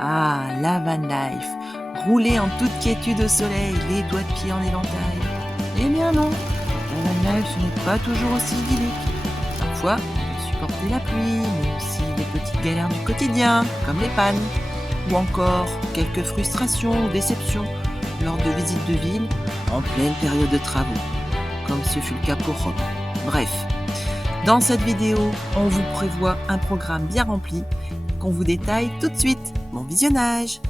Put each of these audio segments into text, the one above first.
Ah, la van life. Rouler en toute quiétude au soleil, les doigts de pied en éventail. Eh bien non, la van life ce n'est pas toujours aussi idyllique. Parfois, supporter la pluie, mais aussi les petites galères du quotidien, comme les pannes. Ou encore quelques frustrations ou déceptions lors de visites de ville en pleine période de travaux, comme ce fut le cas pour Rome. Bref, dans cette vidéo, on vous prévoit un programme bien rempli qu'on vous détaille tout de suite. Bon visionnage!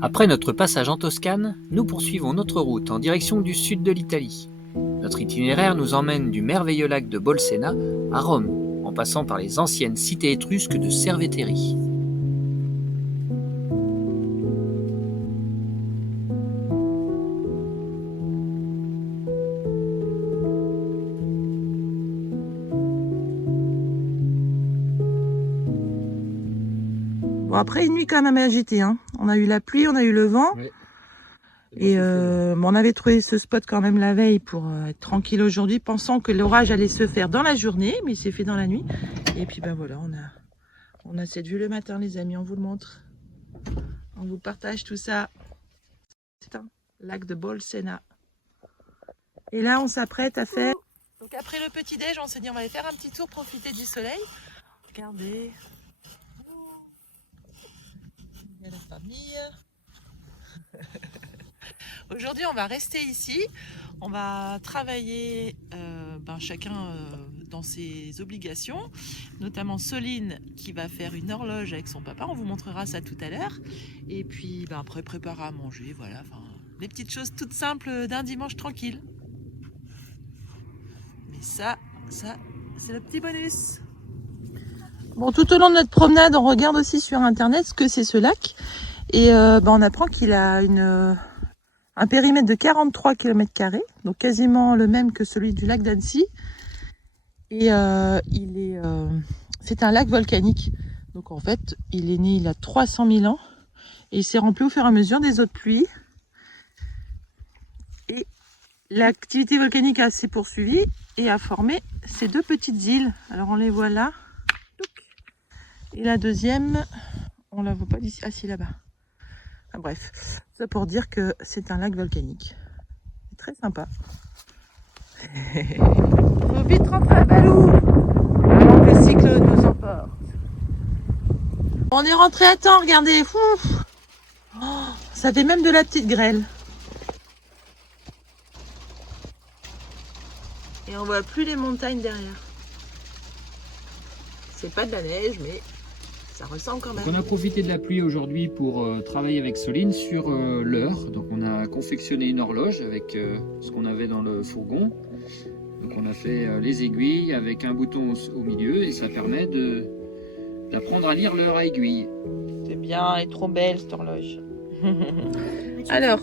Après notre passage en Toscane, nous poursuivons notre route en direction du sud de l'Italie. Notre itinéraire nous emmène du merveilleux lac de Bolsena à Rome, en passant par les anciennes cités étrusques de Cerveteri. Bon, après une nuit quand même agitée, hein. On a eu la pluie, on a eu le vent. Ouais. Et bon, on avait trouvé ce spot quand même la veille pour être tranquille aujourd'hui, pensant que l'orage allait se faire dans la journée, mais il s'est fait dans la nuit. Et puis ben voilà, on a cette vue le matin, les amis, on vous le montre. On vous partage tout ça. C'est un lac de Bolsena. Et là, on s'apprête à faire... Donc après le petit-déj, on s'est dit on va aller faire un petit tour, profiter du soleil. Regardez. Il y a la famille. Aujourd'hui, on va rester ici. On va travailler chacun dans ses obligations, notamment Soline qui va faire une horloge avec son papa. On vous montrera ça tout à l'heure. Et puis après, préparer à manger. Voilà, des petites choses toutes simples d'un dimanche tranquille. Mais ça, c'est le petit bonus. Bon, tout au long de notre promenade, on regarde aussi sur internet ce que c'est ce lac. Et on apprend qu'il a un périmètre de 43 km², donc quasiment le même que celui du lac d'Annecy. Et c'est un lac volcanique. Donc en fait, il est né il y a 300 000 ans. Et il s'est rempli au fur et à mesure des eaux de pluie. Et l'activité volcanique s'est poursuivie et a formé ces deux petites îles. Alors on les voit là. Et la deuxième, on la voit pas d'ici. Ah si, là-bas. Ah, bref, ça pour dire que c'est un lac volcanique. C'est très sympa. Faut vite rentrer à Balou avant que le cyclone nous emporte. On est rentré à temps, regardez. Oh, ça fait même de la petite grêle. Et on voit plus les montagnes derrière. C'est pas de la neige, mais ça ressemble quand même. Donc on a profité de la pluie aujourd'hui pour travailler avec Soline sur l'heure. Donc on a confectionné une horloge avec ce qu'on avait dans le fourgon. Donc on a fait les aiguilles avec un bouton au milieu et ça permet d'apprendre à lire l'heure à aiguille. C'est bien, elle est trop belle cette horloge. Alors,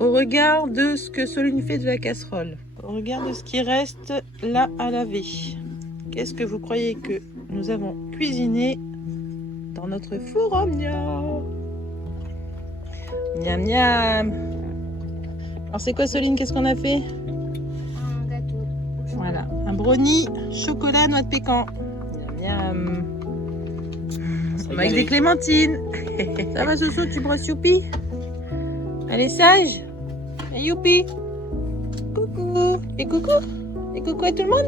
au regard de ce que Soline fait de la casserole, au regard de ce qui reste là à laver, qu'est-ce que vous croyez que nous avons cuisiné dans notre four omnia? Miam miam. Alors c'est quoi Soline, qu'est-ce qu'on a fait? Un gâteau. Voilà, un brownie chocolat noix de pécan. Miam miam. Avec des clémentines. Ça va Soso, tu brosses Youpi? Elle est sage? Et Youpi? Coucou. Et coucou? Et coucou à tout le monde?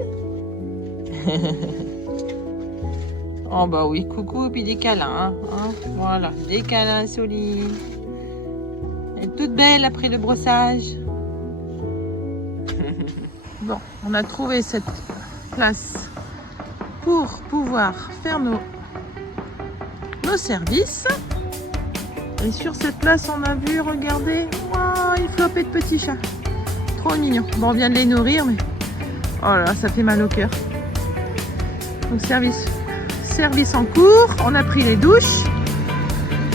Oh bah oui, coucou et puis des câlins. Hein. Voilà, des câlins Soline. Elle est toute belle après le brossage. Bon, on a trouvé cette place pour pouvoir faire nos services. Et sur cette place, on a vu, regardez, wow, une flopée de petits chats. Trop mignon. Bon, on vient de les nourrir, mais oh là là, ça fait mal au cœur. Donc service en cours, on a pris les douches,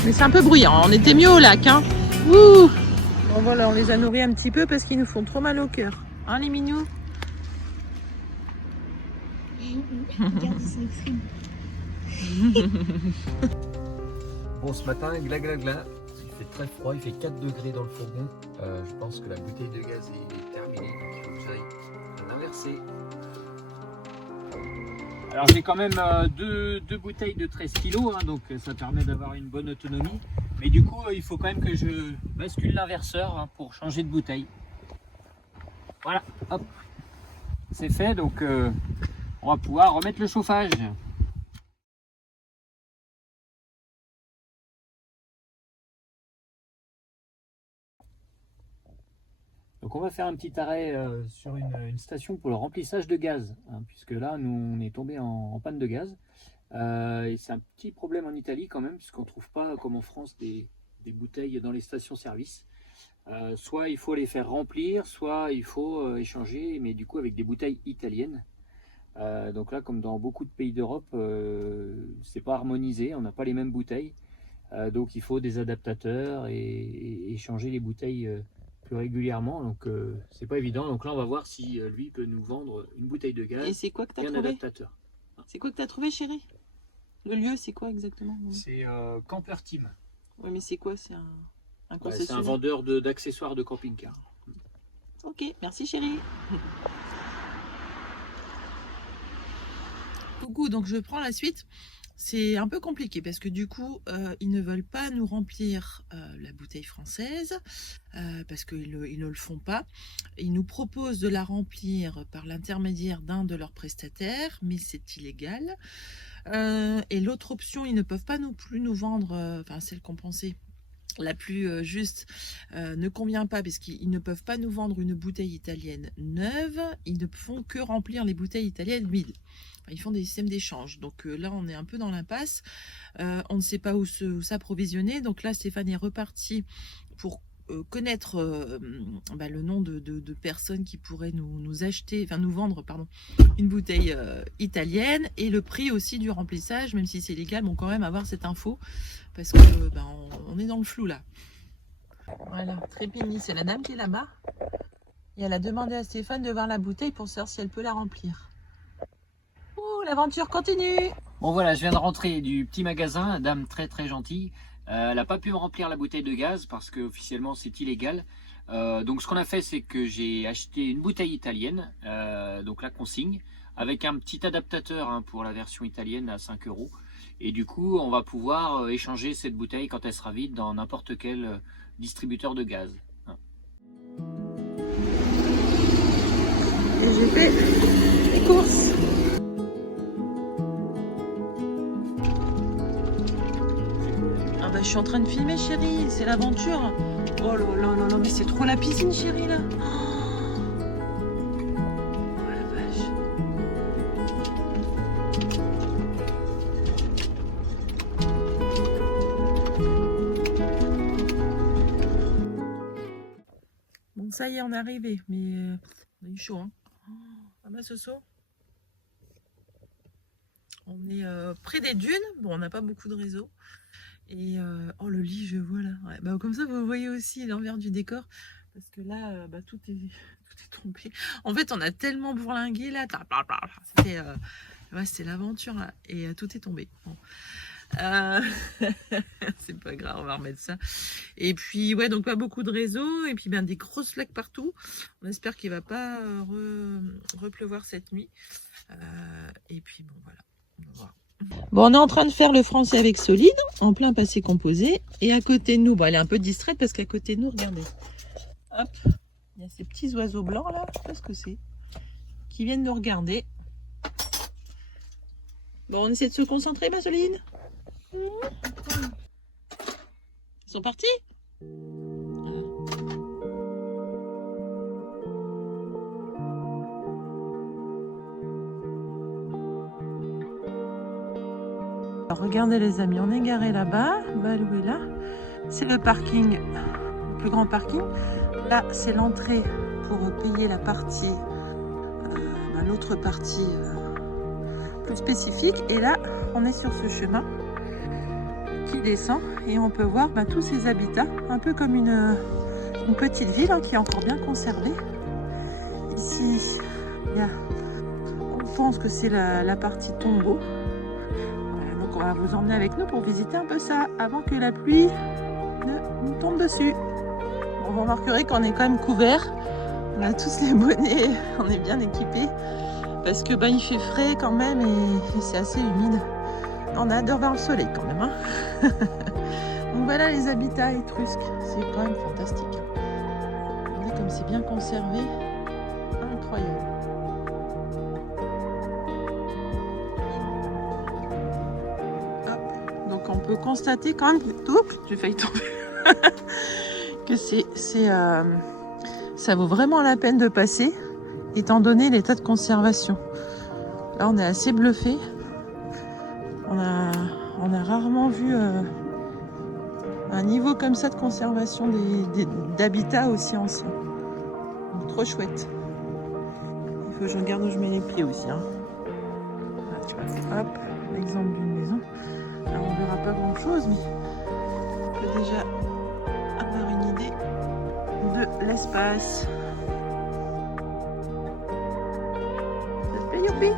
mais c'est un peu bruyant, on était mieux au lac, hein. Ouh. Bon voilà, on les a nourris un petit peu parce qu'ils nous font trop mal au cœur, hein les mignous. Regarde, ils sont extrêmes. Bon, ce matin, gla gla gla, il fait très froid, il fait 4 degrés dans le fourgon. Je pense que la bouteille de gaz est terminée, donc il faut que j'aille l'inverser. Alors j'ai quand même deux bouteilles de 13 kg, hein, donc ça permet d'avoir une bonne autonomie. Mais du coup, il faut quand même que je bascule l'inverseur hein, pour changer de bouteille. Voilà, hop, c'est fait, donc on va pouvoir remettre le chauffage. Donc on va faire un petit arrêt sur une station pour le remplissage de gaz, hein, puisque là nous on est tombé en panne de gaz. Et c'est un petit problème en Italie quand même, puisqu'on ne trouve pas comme en France des bouteilles dans les stations-service. Soit il faut les faire remplir, soit il faut échanger, mais du coup avec des bouteilles italiennes. Donc là, comme dans beaucoup de pays d'Europe, c'est pas harmonisé, on n'a pas les mêmes bouteilles. Donc il faut des adaptateurs et échanger les bouteilles plus régulièrement. Donc c'est pas évident. Donc là, on va voir si lui peut nous vendre une bouteille de gaz Et c'est quoi que tu as et un trouvé? adaptateur. C'est quoi que tu as trouvé, chérie? Le lieu, c'est quoi exactement? C'est Camper Team. Oui, mais c'est quoi? C'est un C'est un concessionnaire? vendeur d'accessoires de camping-car. Ok, merci chérie. Coucou, donc je prends la suite. C'est un peu compliqué parce que du coup, ils ne veulent pas nous remplir la bouteille française parce qu'ils ne le font pas. Ils nous proposent de la remplir par l'intermédiaire d'un de leurs prestataires, mais c'est illégal. Et l'autre option, ils ne peuvent pas non plus nous vendre, enfin celle qu'on pensait la plus juste, ne convient pas parce qu'ils ne peuvent pas nous vendre une bouteille italienne neuve. Ils ne font que remplir les bouteilles italiennes vides. Enfin, ils font des systèmes d'échange. Donc là, on est un peu dans l'impasse. On ne sait pas où s'approvisionner. Donc là, Stéphane est reparti pour connaître le nom de personnes qui pourraient nous acheter, enfin nous vendre, pardon, une bouteille italienne et le prix aussi du remplissage, même si c'est légal, bon quand même avoir cette info parce que on est dans le flou là. Voilà, Trépigny, c'est la dame qui est là-bas et elle a demandé à Stéphane de voir la bouteille pour savoir si elle peut la remplir. Oh, l'aventure continue. Bon voilà, je viens de rentrer du petit magasin, dame très très gentille. Elle n'a pas pu me remplir la bouteille de gaz parce que officiellement c'est illégal. Donc ce qu'on a fait, c'est que j'ai acheté une bouteille italienne, donc la consigne, avec un petit adaptateur hein, pour la version italienne à 5 €. Et du coup, on va pouvoir échanger cette bouteille quand elle sera vide dans n'importe quel distributeur de gaz. Et j'ai fait les courses. Ah bah je suis en train de filmer chérie, c'est l'aventure. Oh là là là là, mais c'est trop la piscine chérie là. Oh la vache. Bon ça y est, on est arrivé, mais on a eu chaud hein. Ah bah Soso. On est près des dunes, bon on n'a pas beaucoup de réseau. Et oh le lit je vois là, ouais. Bah, comme ça vous voyez aussi l'envers du décor parce que là tout est tombé. En fait on a tellement bourlingué là, c'était ouais, c'est l'aventure là et tout est tombé. Bon. C'est pas grave, on va remettre ça. Et puis ouais, donc pas beaucoup de réseau et puis des grosses flaques partout. On espère qu'il va pas repleuvoir cette nuit. Et puis bon voilà, on va voir. Bon, on est en train de faire le français avec Soline, en plein passé composé. Et à côté de nous, elle est un peu distraite parce qu'à côté de nous, regardez. Hop, il y a ces petits oiseaux blancs là, je sais pas ce que c'est, qui viennent nous regarder. Bon, on essaie de se concentrer, ma Soline. Ils sont partis ? Alors, regardez les amis, on est garé là-bas, Balou est là, c'est le parking, le plus grand parking. Là c'est l'entrée pour payer la partie, l'autre partie plus spécifique. Et là on est sur ce chemin qui descend et on peut voir tous ces habitats, un peu comme une petite ville qui est encore bien conservée. Ici on pense que c'est la partie tombeau. va vous emmener avec nous pour visiter un peu ça avant que la pluie ne nous tombe dessus. Bon, vous remarquerez qu'on est quand même couverts. On a tous les bonnets, on est bien équipés parce que il fait frais quand même et c'est assez humide. On a hâte de revoir le soleil quand même. Hein. Donc voilà les habitats étrusques, c'est quand même fantastique. Regardez comme c'est bien conservé, incroyable. Hop. Donc on peut constater quand même, j'ai failli tomber, que ça vaut vraiment la peine de passer, étant donné l'état de conservation. Là, on est assez bluffé. On a rarement vu un niveau comme ça de conservation d'habitats aussi anciens. Donc, trop chouette. Il faut que je regarde où je mets les pieds aussi. Hein. Là, tu vois, hop, l'exemple d'une maison. Alors, on verra pas grand chose, mais on peut déjà avoir une idée de l'espace. Youpi!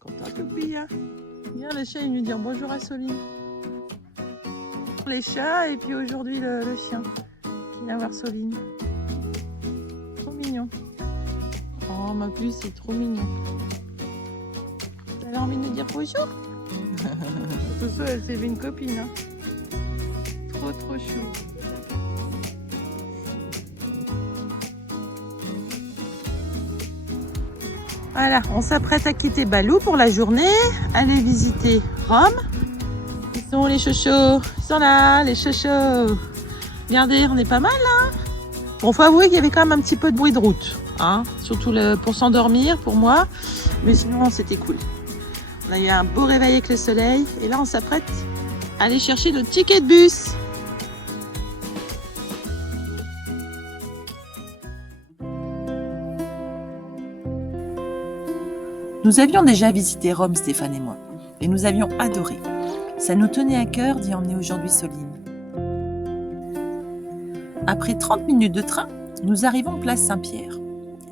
Content Youpi, hein? Viens les chats, il lui dire bonjour à Soline. Les chats et puis aujourd'hui le chien qui vient voir Soline. Trop mignon. Oh ma puce, c'est trop mignon. Elle a envie de nous dire bonjour? Pousseau, elle s'est fait une copine. Hein. Trop chou. Voilà, on s'apprête à quitter Balou pour la journée, aller visiter Rome. Ils sont où les chochos? Ils sont là, les chochos. Regardez, on est pas mal là. Bon, faut avouer qu'il y avait quand même un petit peu de bruit de route, hein, surtout pour s'endormir pour moi, mais sinon c'était cool. On a eu un beau réveil avec le soleil et là on s'apprête à aller chercher notre ticket de bus. Nous avions déjà visité Rome, Stéphane et moi, et nous avions adoré. Ça nous tenait à cœur d'y emmener aujourd'hui Soline. Après 30 minutes de train, nous arrivons place Saint-Pierre.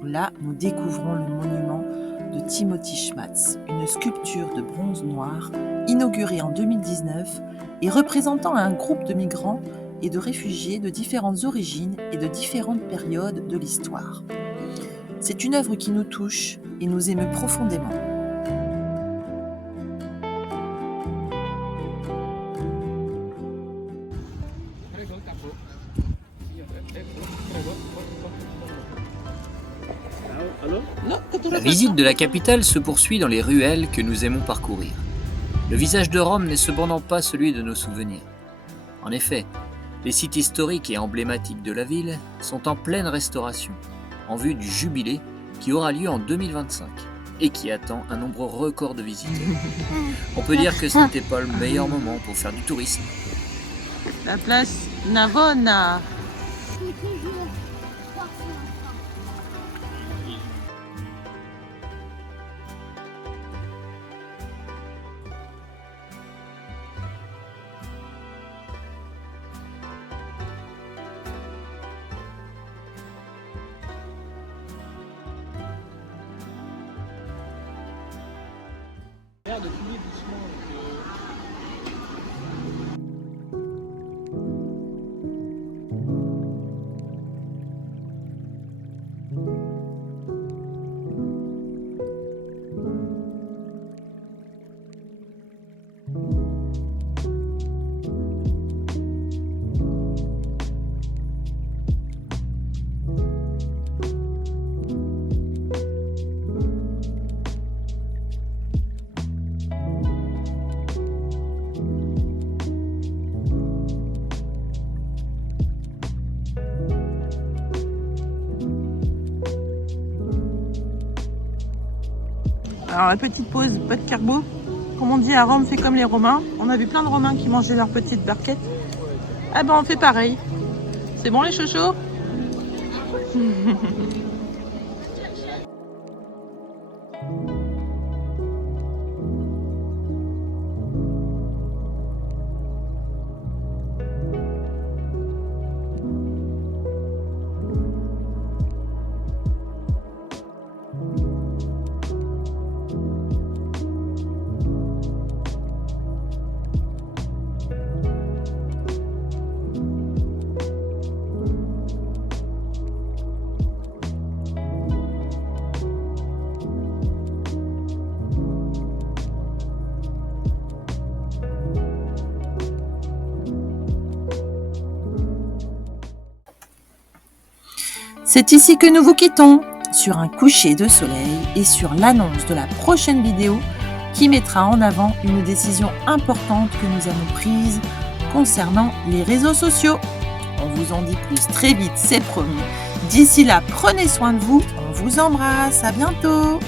Là, nous découvrons le monument de Timothy Schmatz, une sculpture de bronze noir inaugurée en 2019 et représentant un groupe de migrants et de réfugiés de différentes origines et de différentes périodes de l'histoire. C'est une œuvre qui nous touche et nous émeut profondément. La visite de la capitale se poursuit dans les ruelles que nous aimons parcourir. Le visage de Rome n'est cependant pas celui de nos souvenirs. En effet, les sites historiques et emblématiques de la ville sont en pleine restauration, en vue du jubilé qui aura lieu en 2025 et qui attend un nombre record de visiteurs. On peut dire que ce n'était pas le meilleur moment pour faire du tourisme. La place Navona. De couler doucement. Alors la petite pause, pas de carbo. Comme on dit à Rome, fait comme les Romains. On a vu plein de Romains qui mangeaient leurs petites barquettes. Ah ben on fait pareil. C'est bon les chochos? C'est ici que nous vous quittons, sur un coucher de soleil et sur l'annonce de la prochaine vidéo qui mettra en avant une décision importante que nous avons prise concernant les réseaux sociaux. On vous en dit plus très vite, c'est promis. D'ici là, prenez soin de vous, on vous embrasse, à bientôt.